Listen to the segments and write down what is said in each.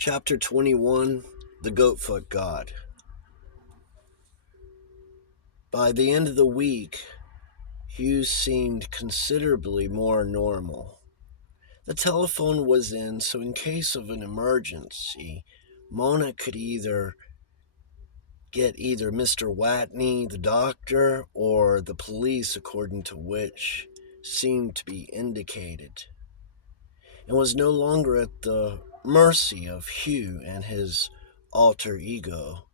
Chapter 21, The Goatfoot God. By the end of the week, Hugh seemed considerably more normal. The telephone was in, so in case of an emergency, Mona could get either Mr. Watney, the doctor, or the police, according to which seemed to be indicated, and was no longer at the mercy of Hugh and his alter ego,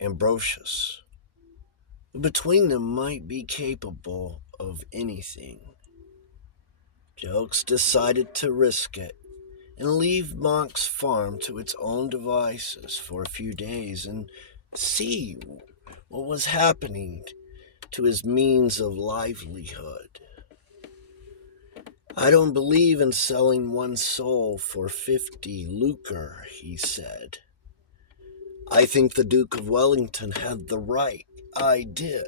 Ambrosius, who between them might be capable of anything. Jokes decided to risk it and leave Monk's farm to its own devices for a few days and see what was happening to his means of livelihood. "I don't believe in selling one's soul for 50 lucre," he said. "I think the Duke of Wellington had the right idea.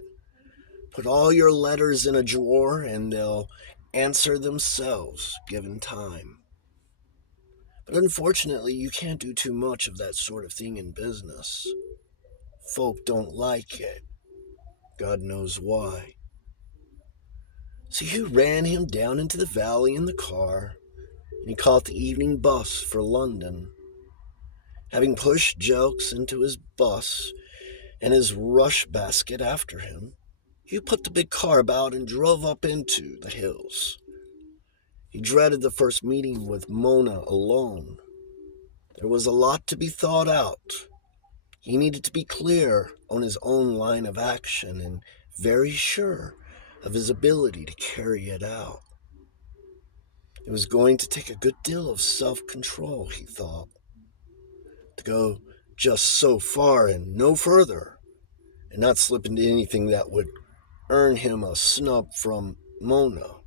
Put all your letters in a drawer and they'll answer themselves given time. But unfortunately, you can't do too much of that sort of thing in business. Folk don't like it. God knows why." So you ran him down into the valley in the car, and he caught the evening bus for London. Having pushed Jokes into his bus and his rush basket after him, Hugh put the big car about and drove up into the hills. He dreaded the first meeting with Mona alone. There was a lot to be thought out. He needed to be clear on his own line of action and very sure of his ability to carry it out. It was going to take a good deal of self-control, he thought, to go just so far and no further, and not slip into anything that would earn him a snub from Mona,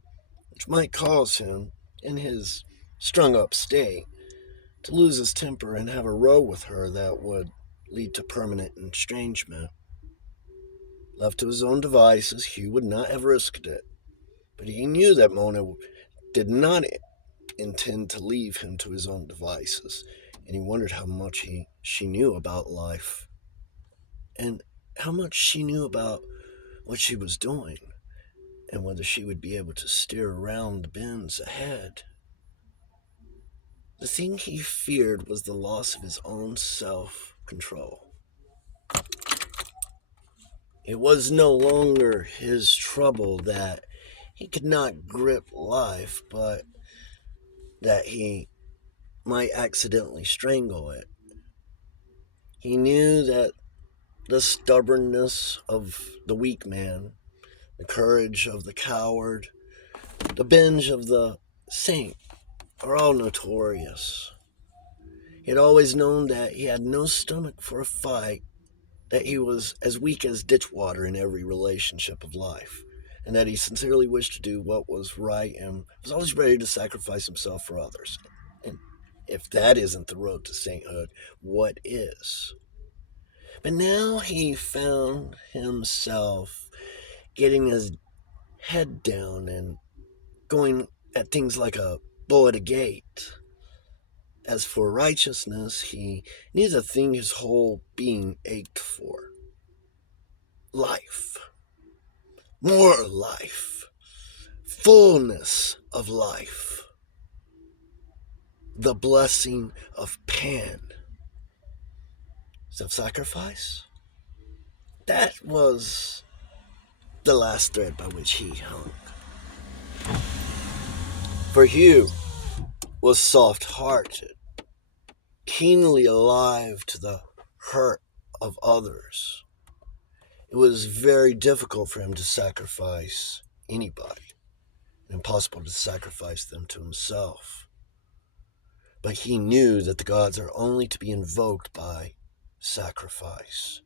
which might cause him, in his strung-up state, to lose his temper and have a row with her that would lead to permanent estrangement. Left to his own devices, Hugh would not have risked it, but he knew that Mona did not intend to leave him to his own devices, and he wondered how much she knew about life, and how much she knew about what she was doing, and whether she would be able to steer around the bends ahead. The thing he feared was the loss of his own self-control. It was no longer his trouble that he could not grip life, but that he might accidentally strangle it. He knew that the stubbornness of the weak man, the courage of the coward, the binge of the saint are all notorious. He had always known that he had no stomach for a fight, that he was as weak as ditch water in every relationship of life, and that he sincerely wished to do what was right and was always ready to sacrifice himself for others. And if that isn't the road to sainthood, what is? But now he found himself getting his head down and going at things like a bull at a gate. As for righteousness, he knew the thing his whole being ached for. Life. More life. Fullness of life. The blessing of Pan. Self-sacrifice? That was the last thread by which he hung. For Hugh was soft-hearted, keenly alive to the hurt of others. It was very difficult for him to sacrifice anybody, and impossible to sacrifice them to himself. But he knew that the gods are only to be invoked by sacrifice,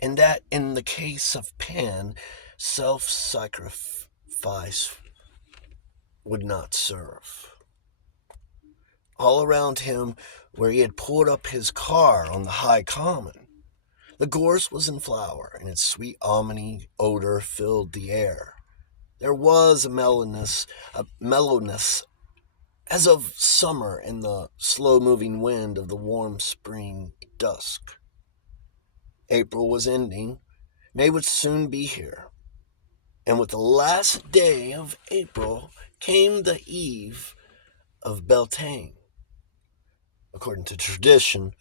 and that in the case of Pan, self-sacrifice would not serve. All around him, where he had pulled up his car on the high common, the gorse was in flower, and its sweet almondy odor filled the air. There was a mellowness as of summer in the slow-moving wind of the warm spring dusk. April was ending. May would soon be here. And with the last day of April came the eve of Beltane. According to tradition,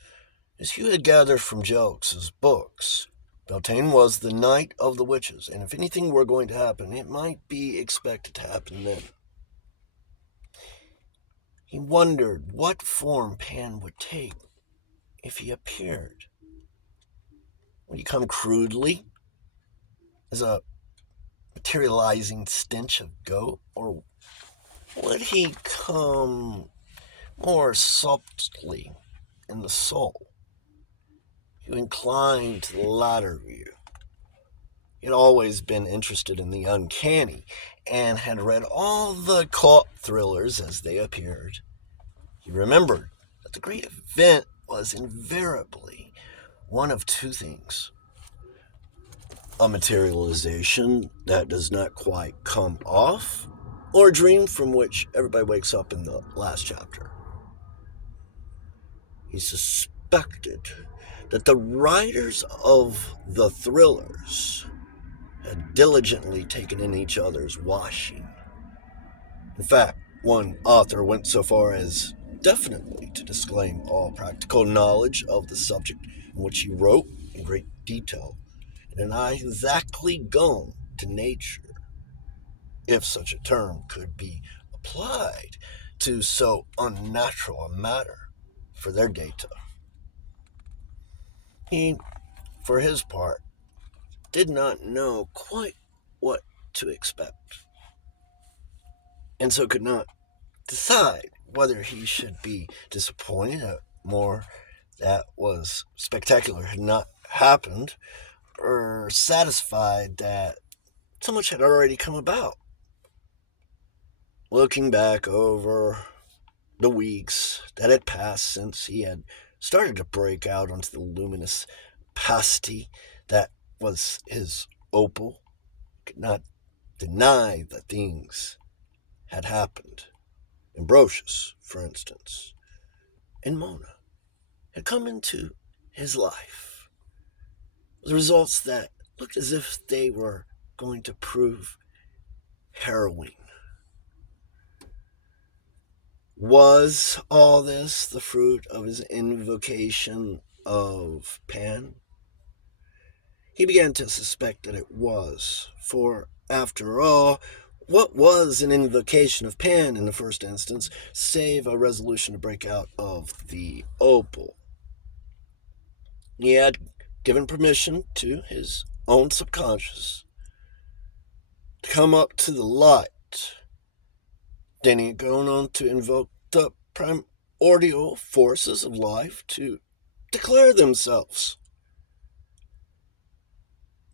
as you had gathered from Jelks' books, Beltane was the night of the witches, and if anything were going to happen, it might be expected to happen then. He wondered what form Pan would take if he appeared. Would he come crudely, as a materializing stench of goat, or would he come more softly in the soul? You inclined to the latter view. He had always been interested in the uncanny and had read all the cult thrillers as they appeared. He remembered that the great event was invariably one of two things: a materialization that does not quite come off, or a dream from which everybody wakes up in the last chapter. He suspected that the writers of the thrillers had diligently taken in each other's washing. In fact, one author went so far as definitely to disclaim all practical knowledge of the subject in which he wrote in great detail, and an eye exactly gone to nature, if such a term could be applied to so unnatural a matter, for their data. He, for his part, did not know quite what to expect, and so could not decide whether he should be disappointed that more that was spectacular had not happened, or satisfied that so much had already come about. Looking back over the weeks that had passed since he had started to break out onto the luminous pasty that was his opal, could not deny that things had happened. Ambrosius, for instance, and Mona had come into his life with results that looked as if they were going to prove harrowing. Was all this the fruit of his invocation of Pan? He began to suspect that it was, for, after all, what was an invocation of Pan in the first instance, save a resolution to break out of the opal? He had given permission to his own subconscious to come up to the light. Then he had gone on to invoke the primordial forces of life to declare themselves.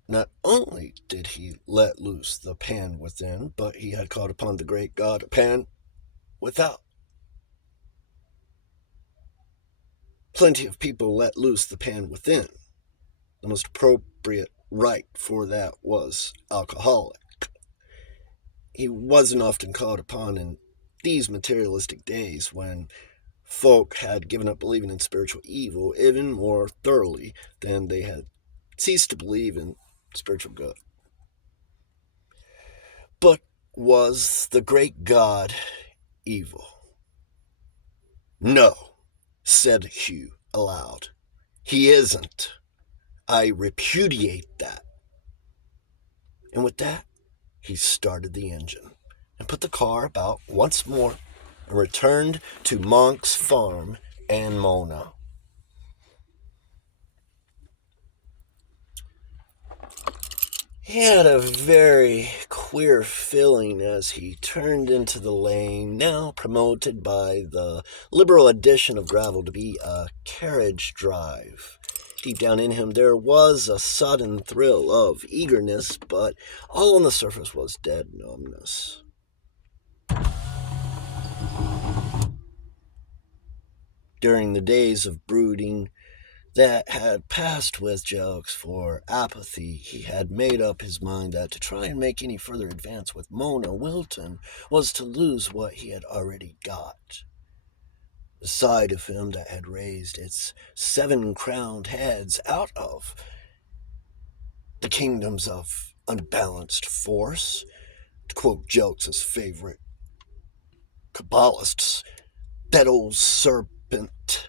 Not only did he let loose the Pan within, but he had called upon the great god Pan without. Plenty of people let loose the Pan within. The most appropriate rite for that was alcoholic. He wasn't often called upon in these materialistic days when folk had given up believing in spiritual evil even more thoroughly than they had ceased to believe in spiritual good. But was the great god evil? No, said Hugh aloud. He isn't. I repudiate that. And with that, he started the engine and put the car about once more and returned to Monk's farm and Mona. He had a very queer feeling as he turned into the lane, now promoted by the liberal addition of gravel to be a carriage drive. Deep down in him there was a sudden thrill of eagerness, but all on the surface was dead numbness. During the days of brooding, that had passed with jokes for apathy. He had made up his mind that to try and make any further advance with Mona Wilton was to lose what he had already got. The side of him that had raised its 7 crowned heads out of the kingdoms of unbalanced force, to quote Jokes' favorite Kabbalists, that old serpent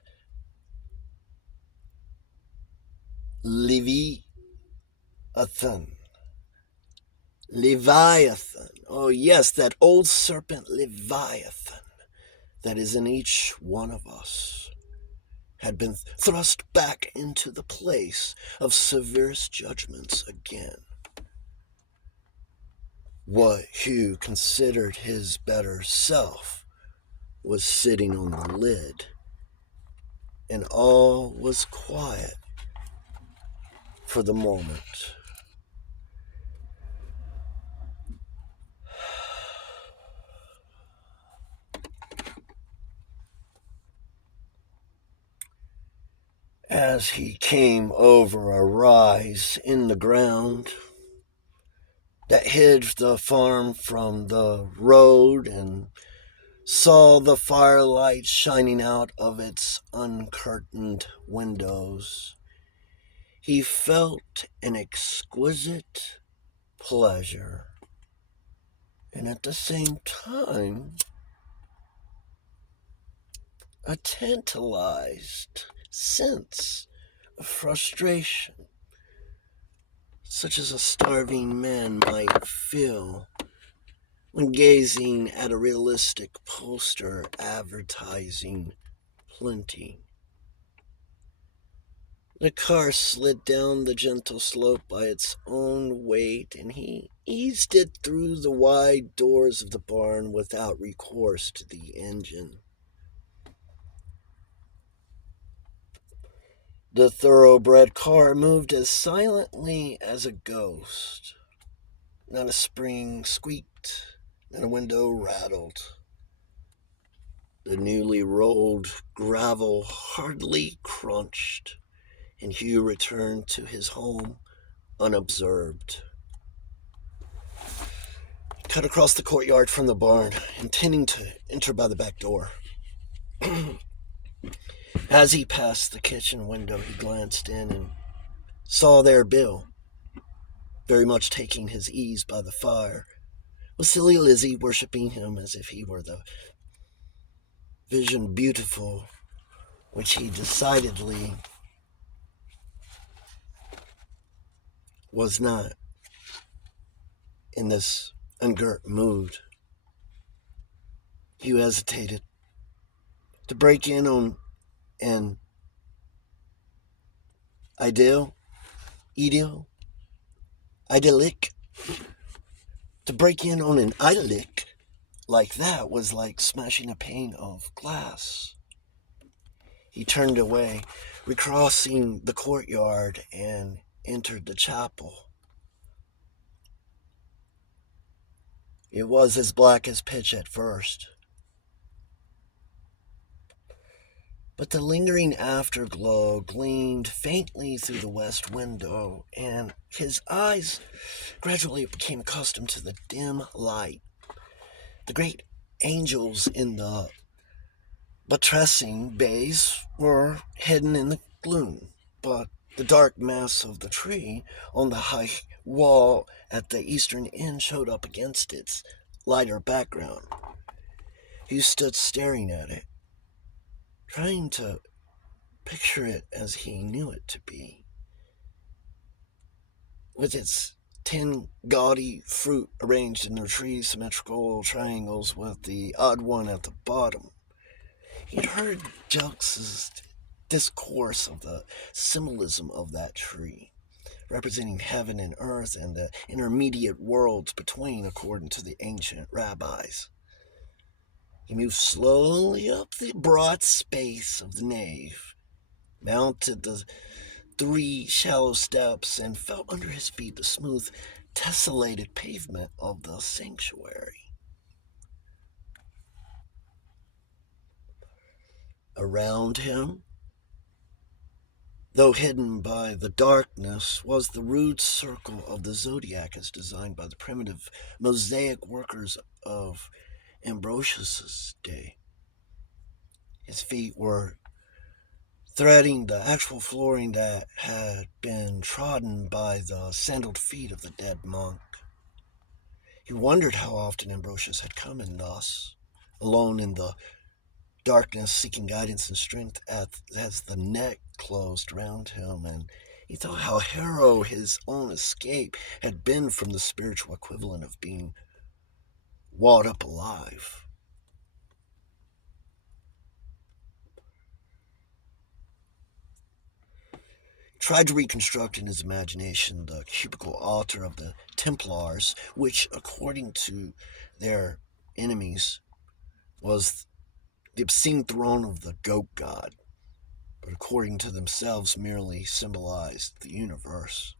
Leviathan. Leviathan. Oh, yes, that old serpent Leviathan that is in each one of us had been thrust back into the place of severest judgments again. What Hugh considered his better self was sitting on the lid, and all was quiet for the moment. As he came over a rise in the ground that hid the farm from the road and saw the firelight shining out of its uncurtained windows, he felt an exquisite pleasure and at the same time a tantalized sense of frustration, such as a starving man might feel when gazing at a realistic poster advertising plenty. The car slid down the gentle slope by its own weight, and he eased it through the wide doors of the barn without recourse to the engine. The thoroughbred car moved as silently as a ghost. Not a spring squeaked, not a window rattled. The newly rolled gravel hardly crunched, and Hugh returned to his home unobserved. He cut across the courtyard from the barn, intending to enter by the back door. As he passed the kitchen window, he glanced in and saw there Bill, very much taking his ease by the fire, with silly Lizzie worshipping him as if he were the vision beautiful, which he decidedly was not in this ungirt mood. Hugh hesitated to break in on an idyllic. To break in on an idyllic like that was like smashing a pane of glass. He turned away, recrossing the courtyard, and entered the chapel. It was as black as pitch at first, but the lingering afterglow gleamed faintly through the west window, and his eyes gradually became accustomed to the dim light. The great angels in the buttressing bays were hidden in the gloom, but the dark mass of the tree on the high wall at the eastern end showed up against its lighter background. He stood staring at it, trying to picture it as he knew it to be, with its 10 gaudy fruit arranged in their tree symmetrical triangles with the odd one at the bottom. He'd heard Jokes' discourse of the symbolism of that tree, representing heaven and earth and the intermediate worlds between, according to the ancient rabbis. He moved slowly up the broad space of the nave, mounted the 3 shallow steps, and felt under his feet the smooth, tessellated pavement of the sanctuary. Around him, though hidden by the darkness, was the rude circle of the zodiac as designed by the primitive mosaic workers of Ambrosius's day. His feet were threading the actual flooring that had been trodden by the sandaled feet of the dead monk. He wondered how often Ambrosius had come in thus, alone in the darkness, seeking guidance and strength as the net closed round him, and he thought how harrow his own escape had been from the spiritual equivalent of being walled up alive. Tried to reconstruct in his imagination the cubical altar of the Templars, which, according to their enemies, was the obscene throne of the goat god, but according to themselves merely symbolized the universe.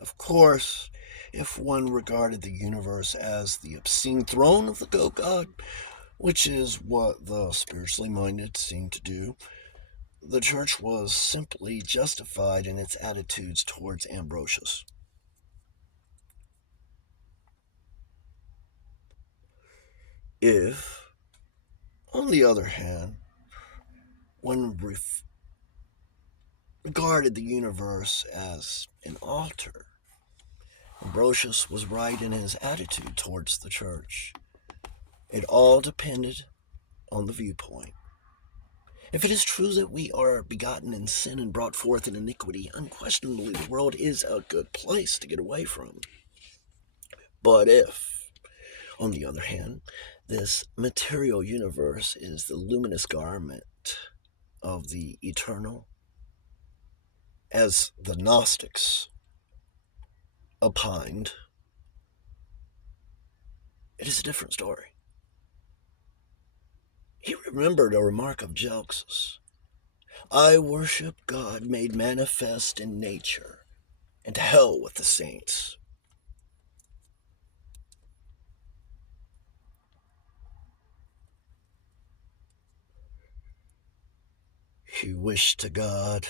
Of course, if one regarded the universe as the obscene throne of the goat god, which is what the spiritually minded seem to do, the church was simply justified in its attitudes towards Ambrosius. If, on the other hand, one regarded the universe as an altar, Ambrosius was right in his attitude towards the church. It all depended on the viewpoint. If it is true that we are begotten in sin and brought forth in iniquity, unquestionably the world is a good place to get away from. But if, on the other hand, this material universe is the luminous garment of the eternal, as the Gnostics opined, it is a different story. He remembered a remark of Jelx's: I worship God made manifest in nature, and to hell with the saints. He wished to God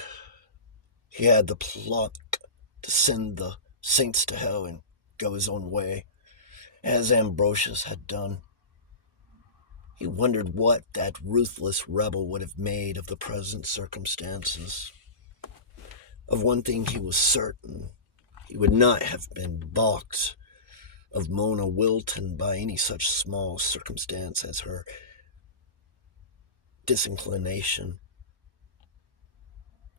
he had the pluck to send the saints to hell and go his own way, as Ambrosius had done. He wondered what that ruthless rebel would have made of the present circumstances. Of one thing he was certain: he would not have been balked of Mona Wilton by any such small circumstance as her disinclination.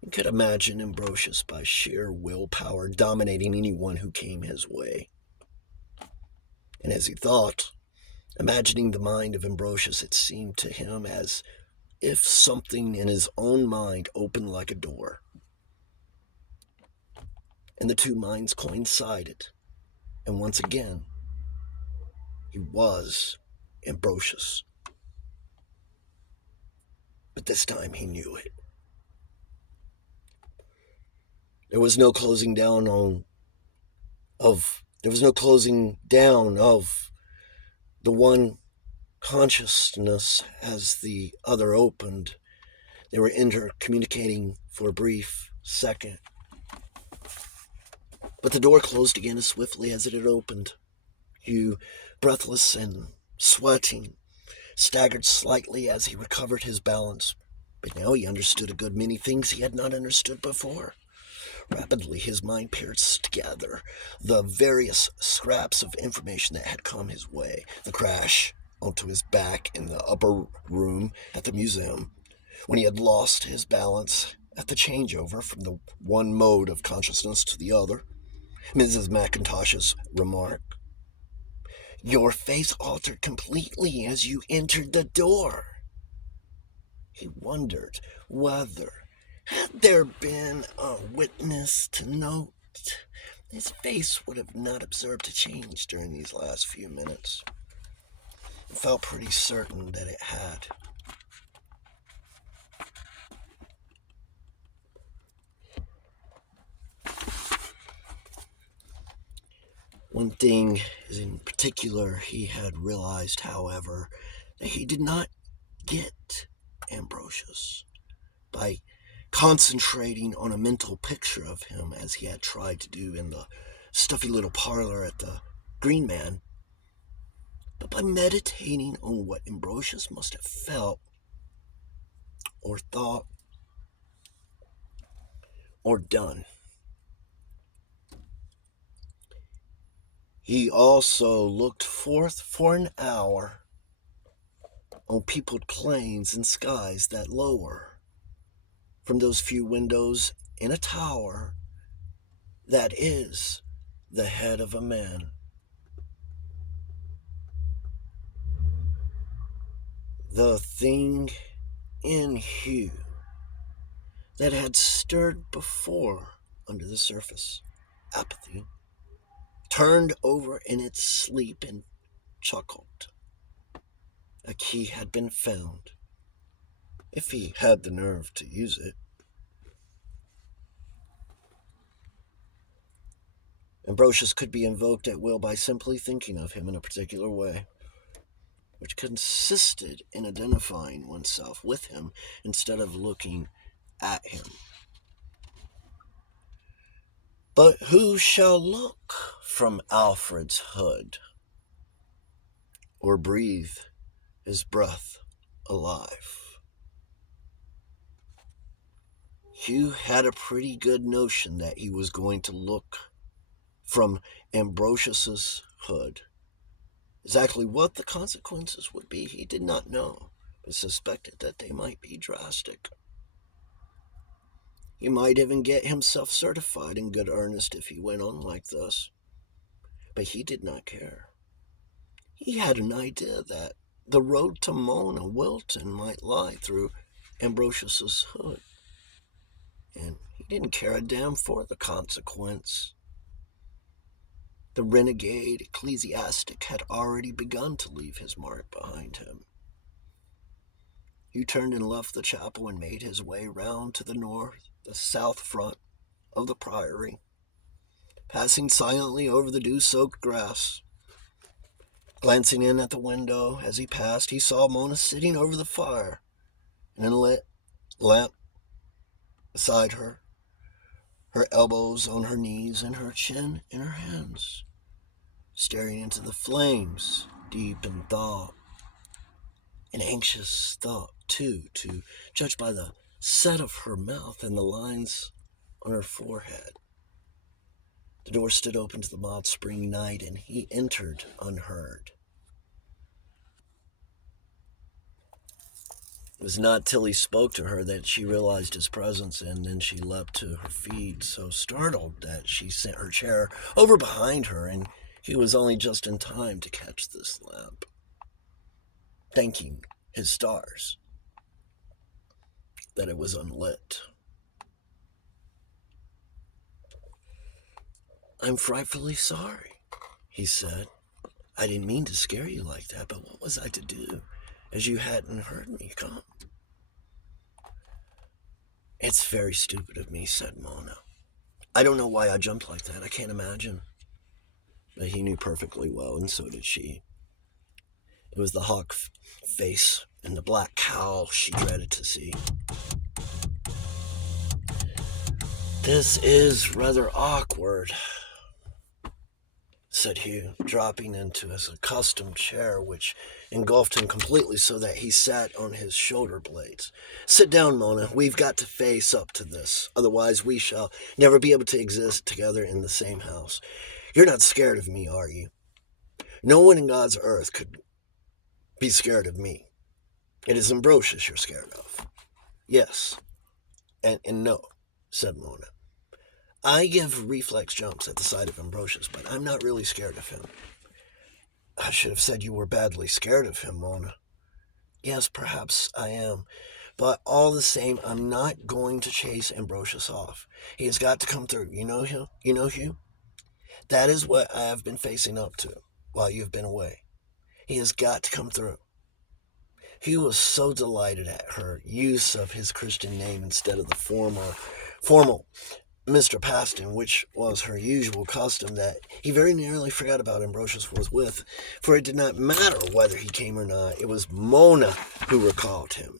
He could imagine Ambrosius by sheer willpower dominating anyone who came his way. And as he thought, imagining the mind of Ambrosius, it seemed to him as if something in his own mind opened like a door, and the two minds coincided, and once again, he was Ambrosius. But this time he knew it. There was no closing down of the one consciousness as the other opened. They were intercommunicating for a brief second, but the door closed again as swiftly as it had opened. Hugh, breathless and sweating, staggered slightly as he recovered his balance, but now he understood a good many things he had not understood before. Rapidly, his mind pierced together the various scraps of information that had come his way. The crash onto his back in the upper room at the museum, when he had lost his balance at the changeover from the one mode of consciousness to the other. Mrs. McIntosh's remark: your face altered completely as you entered the door. He wondered whether, had there been a witness to note, his face would have not observed a change during these last few minutes. He felt pretty certain that it had. One thing in particular he had realized, however, that he did not get Ambrosius by concentrating on a mental picture of him as he had tried to do in the stuffy little parlor at the Green Man, but by meditating on what Ambrosius must have felt or thought or done. He also looked forth for an hour on peopled plains and skies that lower from those few windows in a tower that is the head of a man. The thing in Hugh that had stirred before under the surface, apathy, turned over in its sleep and chuckled. A key had been found, if he had the nerve to use it. Ambrosius could be invoked at will by simply thinking of him in a particular way, which consisted in identifying oneself with him instead of looking at him. But who shall look from Alfred's hood, or breathe his breath alive? Hugh had a pretty good notion that he was going to look from Ambrosius's hood. Exactly what the consequences would be, he did not know, but suspected that they might be drastic. He might even get himself certified in good earnest if he went on like this. But he did not care. He had an idea that the road to Mona Wilton might lie through Ambrosius's hood. And he didn't care a damn for the consequence. The renegade ecclesiastic had already begun to leave his mark behind him. He turned and left the chapel and made his way round to the south front of the priory, passing silently over the dew-soaked grass. Glancing in at the window as he passed, he saw Mona sitting over the fire, an unlit lamp beside her, her elbows on her knees and her chin in her hands, staring into the flames, deep in thought. An anxious thought, too, to judge by the set of her mouth and the lines on her forehead. The door stood open to the mild spring night, and he entered unheard. It was not till he spoke to her that she realized his presence, and then she leapt to her feet, so startled that she sent her chair over behind her, and he was only just in time to catch this lamp, thanking his stars that it was unlit. "I'm frightfully sorry," he said. "I didn't mean to scare you like that, but what was I to do, as you hadn't heard me come?" "It's very stupid of me," said Mona. "I don't know why I jumped like that. I can't imagine." But he knew perfectly well, and so did she. It was the hawk face and the black cowl she dreaded to see. "This is rather awkward," said Hugh, dropping into his accustomed chair, which engulfed him completely so that he sat on his shoulder blades. "Sit down, Mona. We've got to face up to this. Otherwise, we shall never be able to exist together in the same house. You're not scared of me, are you? No one in God's earth could be scared of me. It is Ambrosius you're scared of." "Yes, and no," said Mona. "I give reflex jumps at the sight of Ambrosius, but I'm not really scared of him." "I should have said you were badly scared of him, Mona." "Yes, perhaps I am. But all the same, I'm not going to chase Ambrosius off. He has got to come through. You know, Hugh? That is what I have been facing up to while you've been away. He has got to come through." Hugh was so delighted at her use of his Christian name instead of the formal Mr. Paston, which was her usual custom, that he very nearly forgot about Ambrosius forthwith, for it did not matter whether he came or not. It was Mona who recalled him.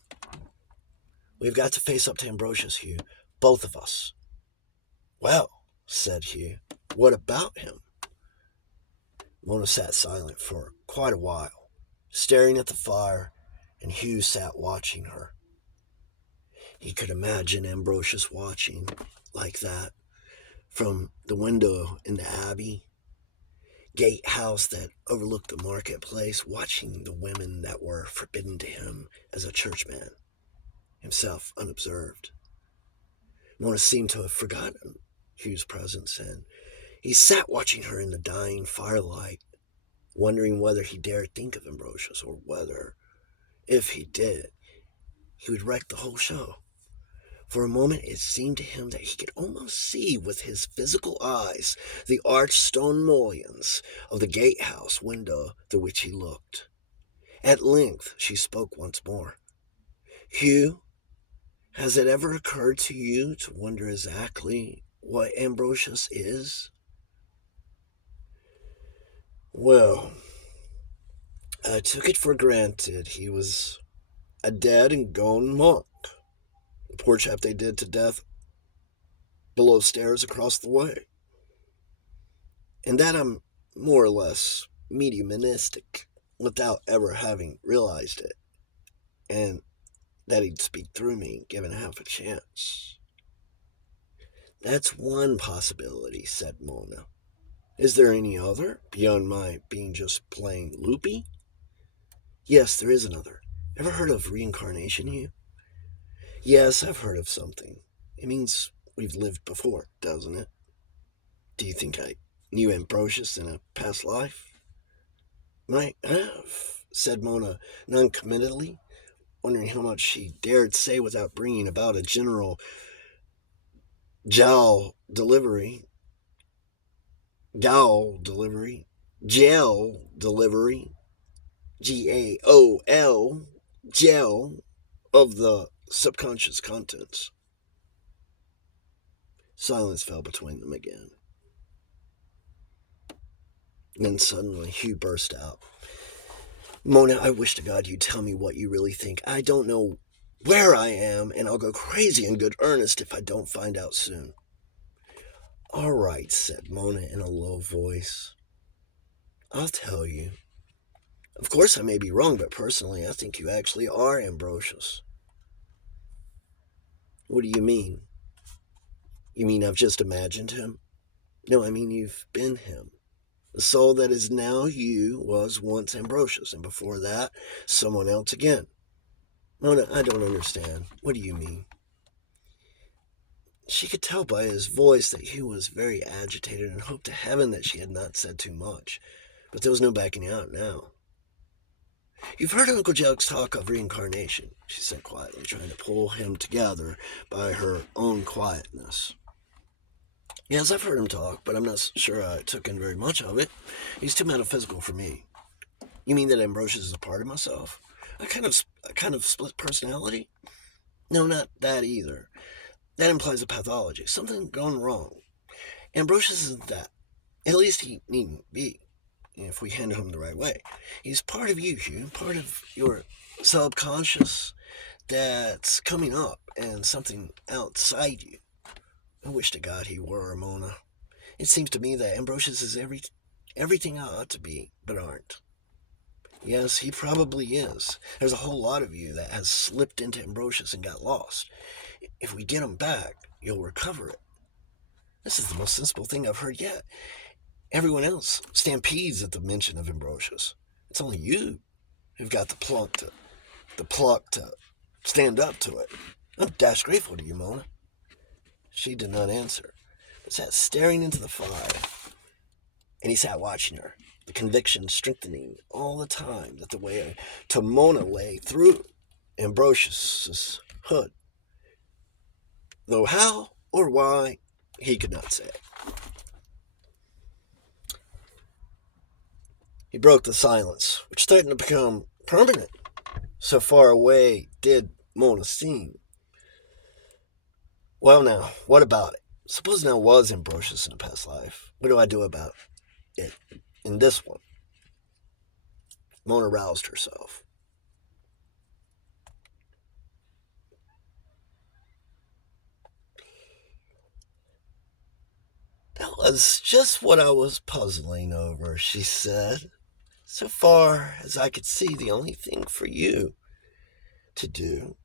We've got to face up to Ambrosius, Hugh. Both of us. Well, said Hugh, what about him? Mona sat silent for quite a while, staring at the fire, and Hugh sat watching her. He could imagine Ambrosius watching like that from the window in the Abbey gatehouse that overlooked the marketplace, watching the women that were forbidden to him as a churchman, himself unobserved. Mona seemed to have forgotten Hugh's presence, and he sat watching her in the dying firelight, wondering whether he dared think of Ambrosius, or whether, if he did, he would wreck the whole show. For a moment it seemed to him that he could almost see with his physical eyes the arched stone mullions of the gatehouse window through which he looked. At length she spoke once more. Hugh, has it ever occurred to you to wonder exactly what Ambrosius is? Well, I took it for granted he was a dead and gone monk. The poor chap they did to death below stairs across the way. And that I'm more or less mediumistic without ever having realized it. And that he'd speak through me, given half a chance. That's one possibility, said Mona. Is there any other, beyond my being just plain loopy? Yes, there is another. Ever heard of reincarnation, Hugh? Yes, I've heard of something. It means we've lived before, doesn't it? Do you think I knew Ambrosius in a past life? Might have, said Mona noncommittally, wondering how much she dared say without bringing about a general jowl delivery, gel delivery, GAOL, gel of the subconscious contents. Silence fell between them again. Then suddenly Hugh burst out. Mona, I wish to God you'd tell me what you really think. I don't know where I am, and I'll go crazy in good earnest if I don't find out soon. All right, said Mona in a low voice. I'll tell you. Of course I may be wrong, but personally I think you actually are Ambrosius. What do you mean? You mean I've just imagined him? No, I mean you've been him. The soul that is now you was once Ambrosius, and before that, someone else again. Mona, I don't understand. What do you mean? She could tell by his voice that Hugh was very agitated and hoped to heaven that she had not said too much. But there was no backing out now. You've heard Uncle Jug's talk of reincarnation, she said quietly, trying to pull him together by her own quietness. Yes, I've heard him talk, but I'm not sure I took in very much of it. He's too metaphysical for me. You mean that Ambrosius is a part of myself? A kind of split personality? No, not that either. That implies a pathology, something gone wrong. Ambrosius isn't that. At least he needn't be, if we handle him the right way. He's part of you, Hugh, part of your subconscious that's coming up, and something outside you. I wish to God he were, Mona. It seems to me that Ambrosius is everything I ought to be, but aren't. Yes, he probably is. There's a whole lot of you that has slipped into Ambrosius and got lost. If we get him back, you'll recover it. This is the most sensible thing I've heard yet. Everyone else stampedes at the mention of Ambrosius. It's only you who've got the pluck to stand up to it. I'm dash grateful to you, Mona. She did not answer, but sat staring into the fire. And he sat watching her, the conviction strengthening all the time that the way to Mona lay through Ambrosius's hood. Though how or why, he could not say. He broke the silence, which threatened to become permanent. So far away did Mona seem. Well now, what about it? Suppose now was Ambrosius in a past life. What do I do about it in this one? Mona roused herself. That's just what I was puzzling over, she said. So far as I could see, the only thing for you to do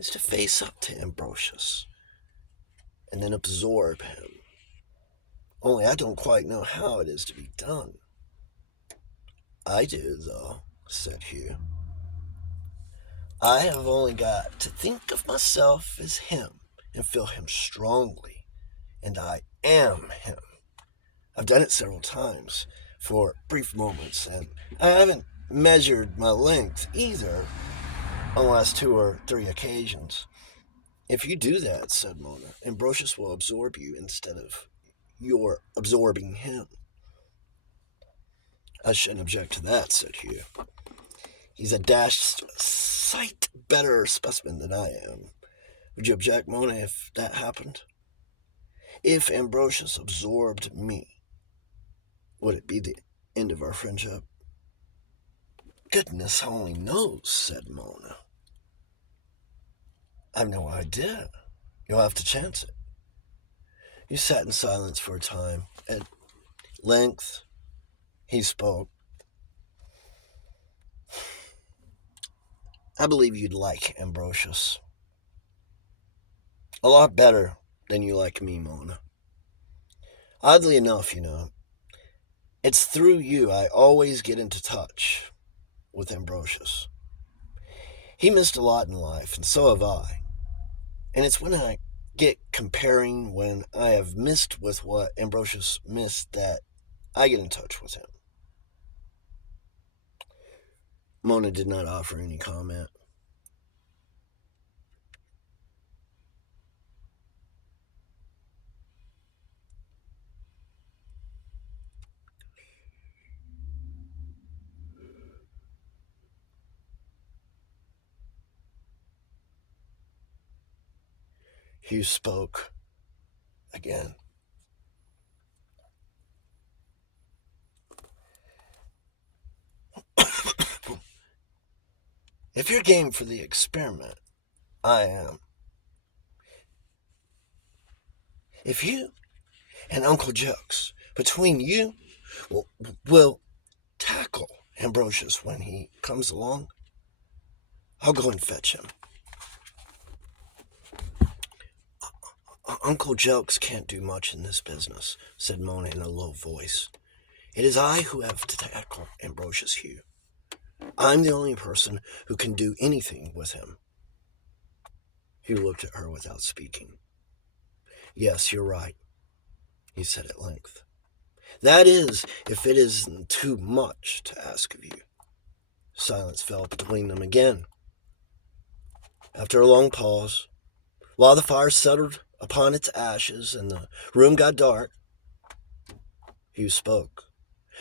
is to face up to Ambrosius and then absorb him. Only I don't quite know how it is to be done. I do, though, said Hugh. I have only got to think of myself as him and feel him strongly, and I am him. I've done it several times for brief moments, and I haven't measured my length either on the last 2 or 3 occasions. If you do that, said Mona, Ambrosius will absorb you instead of your absorbing him. I shouldn't object to that, said Hugh. He's a dashed sight better specimen than I am. Would you object, Mona, if that happened? If Ambrosius absorbed me, would it be the end of our friendship? Goodness only knows, said Mona. I've no idea. You'll have to chance it. You sat in silence for a time. At length, he spoke. I believe you'd like Ambrosius. A lot better than you like me, Mona. Oddly enough, it's through you I always get into touch with Ambrosius. He missed a lot in life, and so have I. And it's when I get comparing when I have missed with what Ambrosius missed that I get in touch with him. Mona did not offer any comment. Hugh spoke again. If you're game for the experiment, I am. If you and Uncle Jokes, between you, will tackle Ambrosius when he comes along, I'll go and fetch him. Uncle Jokes can't do much in this business, said Mona in a low voice. It is I who have to tackle Ambrosius Hugh. I'm the only person who can do anything with him. Hugh looked at her without speaking. Yes, you're right, he said at length. That is, if it isn't too much to ask of you. Silence fell between them again. After a long pause, while the fire settled upon its ashes and the room got dark, Hugh spoke.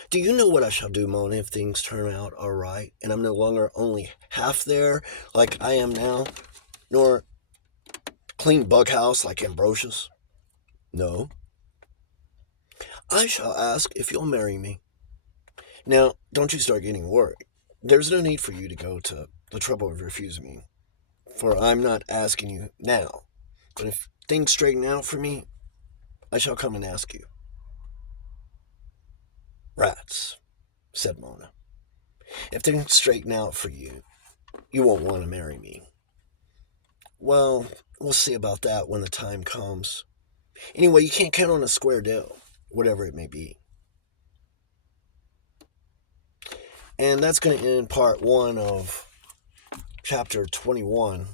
Do you know what I shall do, Mona, if things turn out all right, and I'm no longer only half there like I am now, nor clean bughouse like Ambrosius? No. I shall ask if you'll marry me. Now, don't you start getting worried. There's no need for you to go to the trouble of refusing me, for I'm not asking you now. But if things straighten out for me, I shall come and ask you. Rats, said Mona. If things straighten out for you, you won't want to marry me. Well, we'll see about that when the time comes. Anyway, you can't count on a square deal, whatever it may be. And that's going to end part 1 of chapter 21,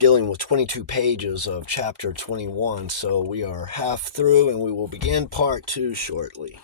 dealing with 22 pages of chapter 21. So we are half through, and we will begin part 2 shortly.